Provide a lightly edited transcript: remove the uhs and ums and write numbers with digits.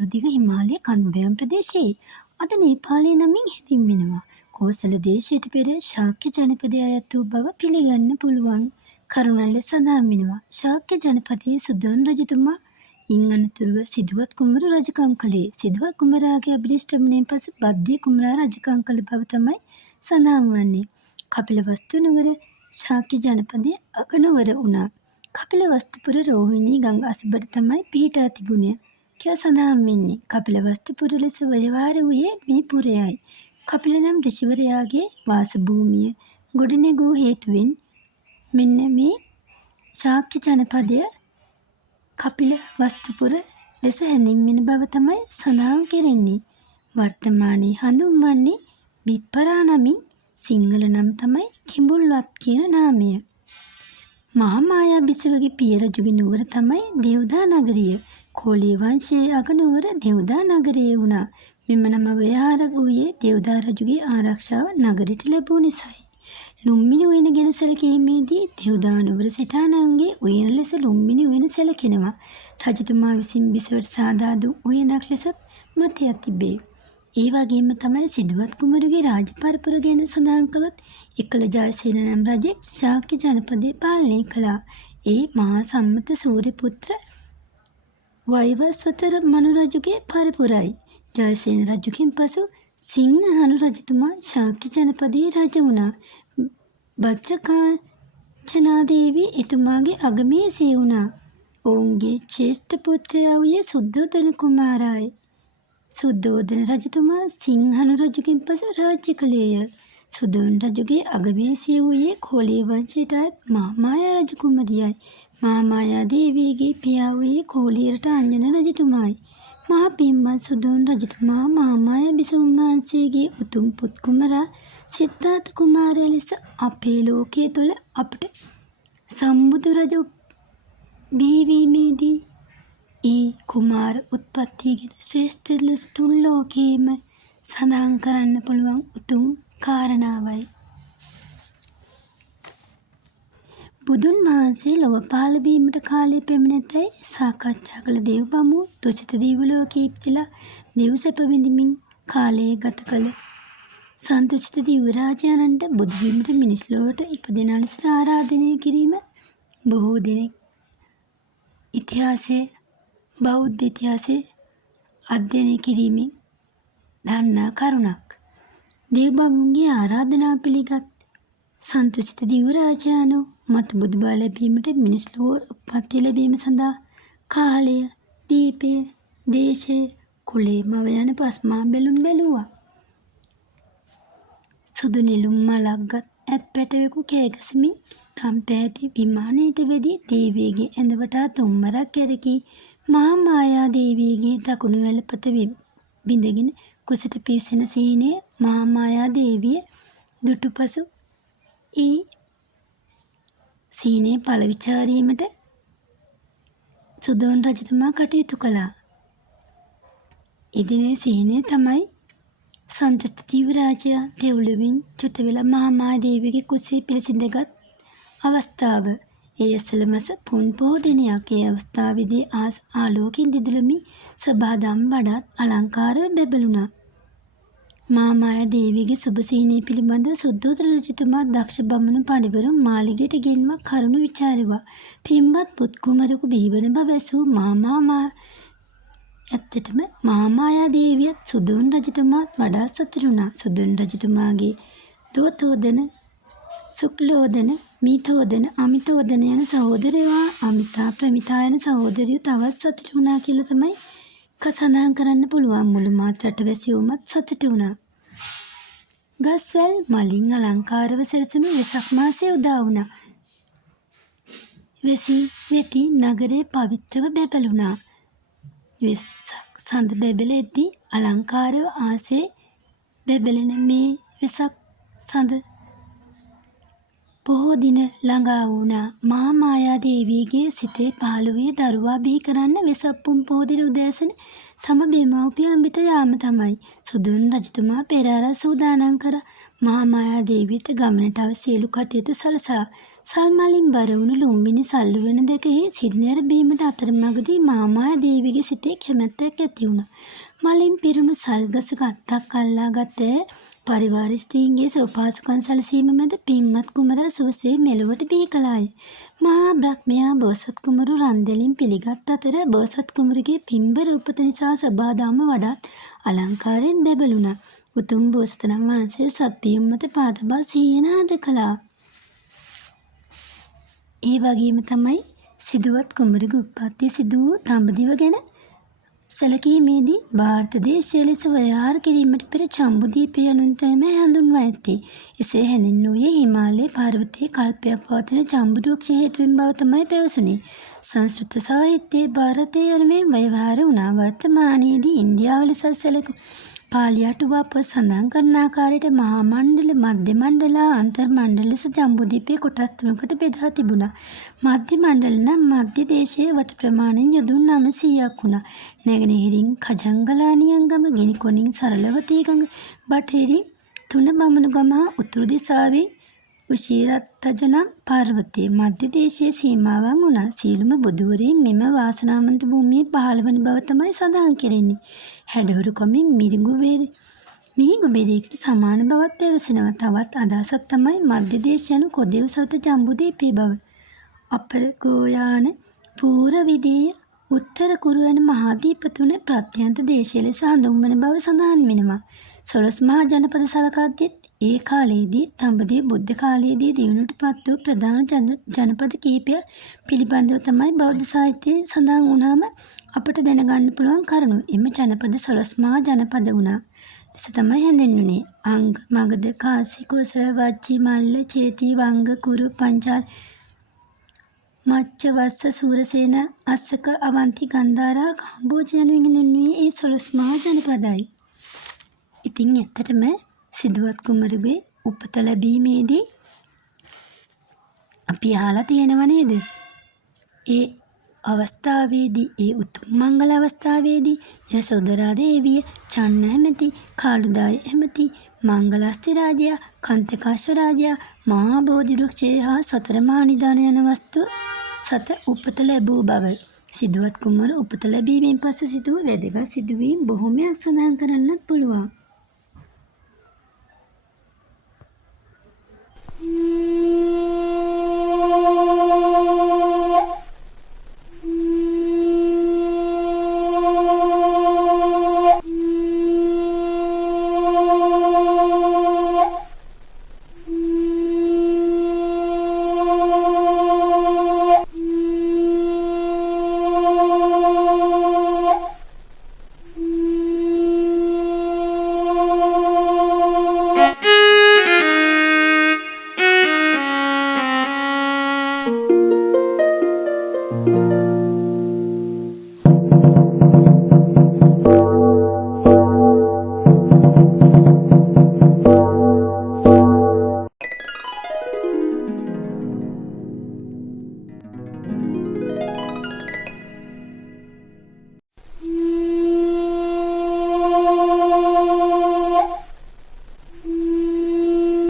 වතුරුදිග හිමාලය කඳුබෑම් ප්‍රදේශයේ අද නේපාලය නමින් හැඳින්වෙනවා. කෝසල දේශයට පෙර ශාක්‍ය ජනපදය අයත් වූ බව පිළිගන්න පුළුවන් කරුණක් ලෙස සඳහන් වෙනවා. ශාක්‍ය ජනපදයේ සුදොන් රජතුමා ඉන් අනතුරුව සිදුවත් කුමරු රජකම් කළේ. සිදුවත් කුමරාගේ අභිනිෂ්ක්‍රමණයෙන් පසු බද්දේ කුමරා රජකම් කළ බව තමයි සඳහන් වන්නේ. කපිලවස්තු නුවර ශාක්‍ය ජනපදයේ අගනුවර වුණා. කපිලවස්තුපුර රෝහිණී ගඟ අසබඩ තමයි පිහිටා තිබුණේ කියලා සඳහන් වෙන්නේ. කපිලවස්තුපුර ලෙස ව්‍යවහාර වූයේ මේ පුරයයි. කපිල නම් ඍෂිවරයාගේ වාසභූමිය ගොඩනැගූ හේතුවෙන් මෙන්න මේ ශාක්‍ය ජනපදය කපිලවස්තුපුර ලෙස හැඳින්වෙන බව තමයි සඳහන් කෙරෙන්නේ. වර්තමානයේ හඳුන්වන්නේ විප්පරා නමින්, සිංහල නම් තමයි කිඹුල්වත් කියන නාමය. මහාමායා බිසවගේ පිය රජුගේ නුවර තමයි දෙව්දා නගරිය. කෝලිය වංශයේ අගනුවර දෙව්දා නගරය වුණා. මෙම නම ව්‍යවහාර වූයේ දෙව්දා රජුගේ ආරක්ෂාව නගරයට ලැබූ නිසායි. ලුම්බිණි උයන ගැන සැලකීමේදී දෙව්දා නුවර සිටානන්ගේ උයන ලෙස ලුම්බිණි උයන සැලකෙනවා. රජතුමා විසින් බිසවට සාදා දුන් උයනක් ලෙසත් මතයක් තිබේ. ඒ වගේම තමයි සිදුවත් කුමරුගේ රාජ පරපුර ගැන සඳහන් කළොත් එකල ජයසේන නම් රජෙක් ශාක්‍ය ජනපදය පාලනය කළා. ඒ මහා සම්මත සූර්ය පුත්‍ර වෛවස්වතර මනු රජුගේ පරපුරයි. ජයසේන රජුගෙන් පසු සිංහහනු රජතුමා ශාක්‍ය ජනපදයේ රජ වුණා. භද්‍රකාංචනා දේවී එතුමාගේ අගමේසිය වුණා. ඔවුන්ගේ ශ්‍රේෂ්ඨ පුත්‍රයා වූයේ සුද්ධෝදන කුමාරයි. සුද්ධෝදන රජතුමා සිංහනු රජුගෙන් පසු රාජ්‍ය කළේය. සුදොන් රජුගේ අගමේසිය වූයේ කෝලිය වංශයට අයත් මහාමායා රජ කුමරියයි. මහාමායා දේවියගේ පියා වූයේ කෝලිය රට අංජන රජතුමායි. මහා පින්වත් සුදොන් රජතුමා මහාමායා බිසෝන් වහන්සේගේ උතුම් පුත් කුමරා සිද්ධාර්ථ කුමාරයා ලෙස අපේ ලෝකයේ තුළ අපට සම්බුදු රජ බිහිවීමේදී ඒ කුමාර උත්පත්තිය ගැන ශ්‍රේෂ්ඨ ලෙස තුන් ලෝකයේම සඳහන් කරන්න පුළුවන් උතුම් කාරණාවයි. බුදුන් වහන්සේ ලොව පහළ වීමට කාලය පැමිණෙතැයි සාකච්ඡා කළ දේව බඹු තුසිත දිව්‍යලෝකයේ ඉපදිලා දෙව් සැප විඳිමින් කාලය ගත කළ සන්තුසිත දිව්‍ය රාජයාණන්ට බුදු වීමට මිනිස් ලොවට ඉපදෙන ලෙසට ආරාධනය කිරීම බොහෝ දෙනෙක් ඉතිහාසයේ බෞද්ධ ඉතිහාසයේ අධ්‍යයනය කිරීමෙන් දන්නා කරුණක්. දේව බඹුන්ගේ ආරාධනා පිළිගත් සන්තුසිත දිව්‍ය රාජයාණෝ මතු බුදුබව ලැබීමට මිනිස් ලොව උප්පත්ති ලැබීම සඳහා කාලය, දීපය, දේශය, කුලය, මව යන පස්මා බැලුම් බැලුවා. සුදු නිලුම් මලක්ගත් ඇත් පැටවෙකු කෑගසමින් රම් පැහැති විමානයට වෙදී දේවියගේ ඇඳ වටා තුන්වරක් කැරකී මහා මායා දේවියගේ දකුණු වැලපත බිඳගෙන කුසට පිවිසෙන සීනය මහා මායා දේවිය දුටුපසු ඒ සීනේ පළ විචාරීමට සුදොන් රජතුමා කටයුතු කළා. එදිනේ සීනේ තමයි සන්තුෂ්ඨ දිව්‍ය රාජයා දෙව්ලොවින් චුත වෙලා මහා මායා දේවියගේ කුසේ පිළිසිඳගත් අවස්ථාව. ඒ ඇසළමස පුන් පොහෝ දිනයක්. ඒ අවස්ථාවේදී ආලෝකයෙන් දිදුලමි සභාදම් වඩාත් අලංකාරව බැබළුණා. මහා මායා දේවියගේ සුබ සීනය පිළිබඳව සුද්ධෝදන රජතුමා දක්ෂ බමුණු පඬිවරුන් මාලිගයට ගෙන්වා කරුණු විචාරුවා. පින්වත් පුත් කුමරෙකු බිහිවන බව ඇසූ ඇත්තටම මහා මායා දේවියත් සුදොන් රජතුමාත් වඩා සතුටු වුණා. සුදොන් රජතුමාගේ දෝතෝදන, සුක්ලෝදන, මීතෝදන, අමිතෝදන යන සහෝදරයෝ අමිතා ප්‍රමිතා යන සහෝදරියෝ තවත් සතුටු වුණා කියලා තමයි සඳහන් කරන්න පුළුවන්. මුළු මාත් රටවැසියෝමත් සතුටු වුණා. ගස්වැල් මලින් අලංකාරව සැරසුණු වෙසක් මාසයේ උදා වුණා. වෙටි නගරේ පවිත්‍රව බැබළුණා. වෙසක් සඳ බැබලෙද්දී අලංකාරව ආසේ බැබලෙන මේ වෙසක් සඳ බොහෝ දින ළඟා වුණා. මහා මායා දේවියගේ සිතේ පහළ වූ දරුවා බිහි කරන්න වෙසක් පුන් පොහෝ දින උදෑසන තම දෙමව්පියන් වෙත යාම තමයි. සුදුන් රජතුමා පෙරහැර සූදානම් කර මහාමායා දේවියට ගමනට අව සියලු කටයුතු සලසා සල්මලින් බර වුණු ලුම්බිණි සල්ලුවන දෙකෙහි සිරිනැර බීමට අතරමඟදී මහාමායා දේවියගේ සිතේ කැමැත්තක් ඇති වුණා. මලින් පිරුණු සල්ගසක අත්තක් අල්ලා ගත් ඇය පරිවාර ස්ත්‍රීන්ගේ සෝපාසකම් සැලසීම මැද පින්වත් කුමරා සුවසේ මෙලොවට බිහි කළාය. මහා බ්‍රහ්මයා බෝසත් කුමරු රන්දෙලින් පිළිගත් අතර බෝසත් කුමරුගේ පින්බර උපත නිසා සබාදාම වඩාත් අලංකාරයෙන් බැබළුණා. උතුම් බෝසතාණන් වහන්සේ සත්පියුම් මත පා තබා සිහිනාද කළා. ඒ වගේම තමයි සිදුවත් කුමරුගේ උත්පත්ති සිදු වූ දඹදිව ගැන සැලකීමේදී ಭಾರತ දේශයේ ලෙස ව්‍යවහාර කිරීමට පෙර ජම්බුදීපය යනුවෙන් තමයි හඳුන්වා ඇත්තේ. එසේ හැඳින්වූයේ හිමාලය පර්වතයේ කල්පයක් පවතින ජම්බු වෘක්ෂ හේතුවෙන් බව තමයි පැවසුනේ. සංස්කෘත සාහිත්‍යයේ ಭಾರතය යනුවෙන් ව්‍යවහාර වුණා. වර්තමානයේදී ඉන්දියාව ලෙස සැලකු පාලි අටුවා පොත් සඳහන් කරන ආකාරයට මහා මණ්ඩල, මධ්‍ය මණ්ඩල, අන්තර් මණ්ඩල ලෙස ජම්බුදීපය කොටස් තුනකට බෙදා තිබුණා. මධ්‍ය මණ්ඩල නම් මධ්‍ය දේශයේ වට ප්‍රමාණයෙන් යොදුන් 900ක් වුණා. නැගෙනහිරින් කජංගලා නියංගම, ගිනිකොණින් සරලවතී ගඟ, බටහිරින් තුන බමුණු ගම හා උතුරු දිසාවෙන් උශීරත්තජ නම් පර්වතයේ මධ්‍ය දේශයේ සීමාවන් වුණා. සියලුම බුදුවරින් මෙම වාසනාවන්ත භූමියේ පහළ වන බව තමයි සඳහන් කෙරෙන්නේ. හැඩහුරු කොමින් මිහිඟු බෙරයකට සමාන බවත් පැවසෙනවා. තවත් අදහසක් තමයි මධ්‍ය දේශ යනු කොදෙව් සවුත ජම්බුදීපයේ බව. අපර ගෝයාන, පූර්ව විදේය, උත්තර කුරු යන මහාදීප තුන ප්‍රත්‍යන්ත දේශය ලෙස හඳුන්වන බව සඳහන් වෙනවා. 12 මහා ජනපද සලකද්දීත් ඒ කාලයේදී දඹදිව බුද්ධ කාලයේදී දියුණුවට පත් වූ ප්‍රධාන ජනපද කිහිපයක් පිළිබඳව තමයි බෞද්ධ සාහිත්‍යයේ සඳහන් වුණාම අපට දැනගන්න පුළුවන් කරුණු. එම ජනපද 12 මහා ජනපද වුණා. ලෙස තමයි හැඳින්වුනේ. අංග, මගධ, කාසි, කොසල, වජ්ජි, මල්ල, චේති, වංග, කුරු, පංචාල, මච්ච, වස්ස, සූරසේන, අස්සක, අවන්ති, ගන්ධාරා, කාම්බෝජ යනුවෙන් හැඳින්වුවේ ඒ 12 මහා ජනපදයි. ඉතින් ඇත්තටම සිදුවත් කුමරුගේ උපත ලැබීමේදී අපි අහලා තියෙනව නේද? ඒ අවස්ථාවේදී, ඒ උතුම් මංගල අවස්ථාවේදී යශෝදරා දේවිය, චන්න ඇමති, කාළුදායි ඇමති, මංගලස්ති රාජයා, කන්තකාශ්ව රාජයා මහා බෝධි වෘක්ෂය හා සතර මහා නිධාන යන වස්තු සත උපත ලැබූ බව. සිදුවත් කුමරු උපත ලැබීමෙන් පසු සිදු වූ වැදගත් සිදුවීම් බොහොමයක් සඳහන් කරන්නත් පුළුවන්.